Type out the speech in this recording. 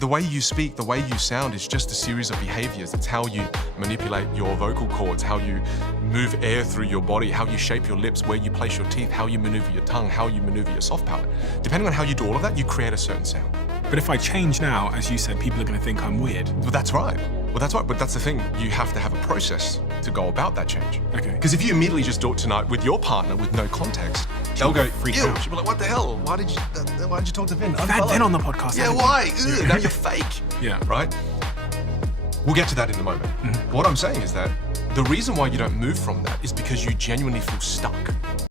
the way you speak, the way you sound is just a series of behaviors. It's how you manipulate your vocal cords, how you move air through your body, how you shape your lips, where you place your teeth, how you maneuver your tongue, how you maneuver your soft palate. Depending on how you do all of that, you create a certain sound. But if I change now, as you said, people are going to think I'm weird. Well, that's right. But that's the thing. You have to have a process to go about that change. Okay. Because if you immediately just do it tonight with your partner with no context, they'll go, freak ew. out. She'll be like, what the hell? Why did you talk to Vin? I've had Vin on the podcast. Yeah, why? Ugh, now you're fake. Yeah. Right? We'll get to that in a moment. What I'm saying is that the reason why you don't move from that is because you genuinely feel stuck.